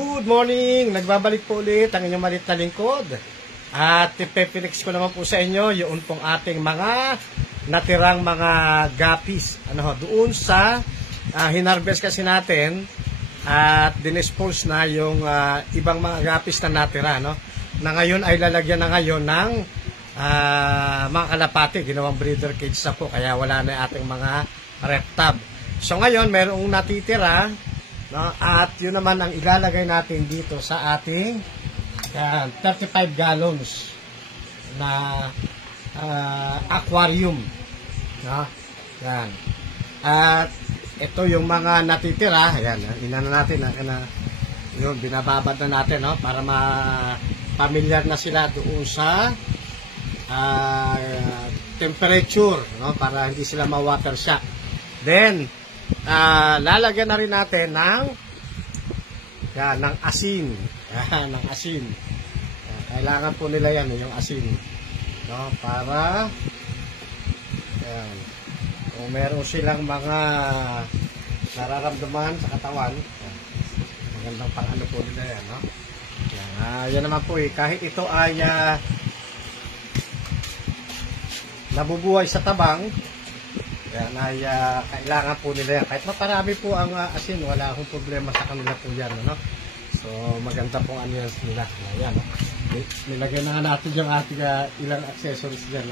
Good morning! Nagbabalik po ulit ang inyong malit na lingkod. At ipepinix ko naman po sa inyo yung pong ating mga natirang mga gapis. Doon sa hinarvest kasi natin at dinispose na yung ibang mga gapis na natira. Na ngayon ay lalagyan na ngayon ng mga kalapati. Ginawang breeder cage na po kaya wala na ating mga reptab. So ngayon mayroong natitira. At yun naman ang ilalagay natin dito sa ating 35 gallons na aquarium. Yan. At ito yung mga natitira. Ayan, inano natin. Yun, binababad na natin para pamilyar na sila doon sa temperature. Para hindi sila ma-water shock. Then, lalagyan na rin natin ng asin. Ng asin. Kailangan po nila yan, yung asin. Para kung meron silang mga nararamdaman sa katawan, magandang pang-ano po nila yan. Yan naman po kahit ito ay nabubuhay sa tabang, yan ay kailangan po nila yan. Kahit maparami po ang asin, wala akong problema sa kanila po yan. So maganda pong ano yan nila. Yan, nilagyan na natin yung ating ilang accessories dyan.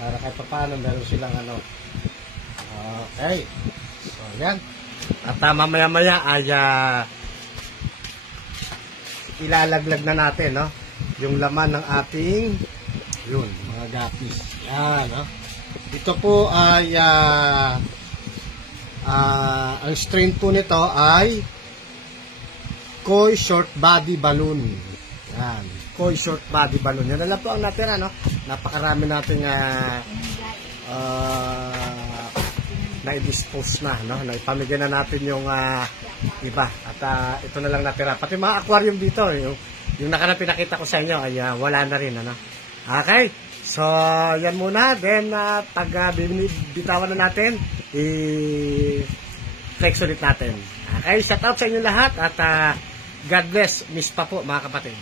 Para kahit paano meron silang okay. So yan. At mamaya-maya ay ilalaglag na natin yung laman ng ating mga gapis. Yan. Ito po ay ang strain po nito ay koi short body balloon. Yan, koi short body balloon. Yan na lang po ang natira, napakarami nating na-dispose na, naipamigay na natin yung iba. At ito na lang natira. Pati mga aquarium dito, yung pinakita ko sa inyo ay wala na rin, Okay? So, yan muna. Then, bitawan na natin. I-flex ulit natin. Okay, shout out sa inyo lahat. At God bless. Miss pa po, mga kapatid.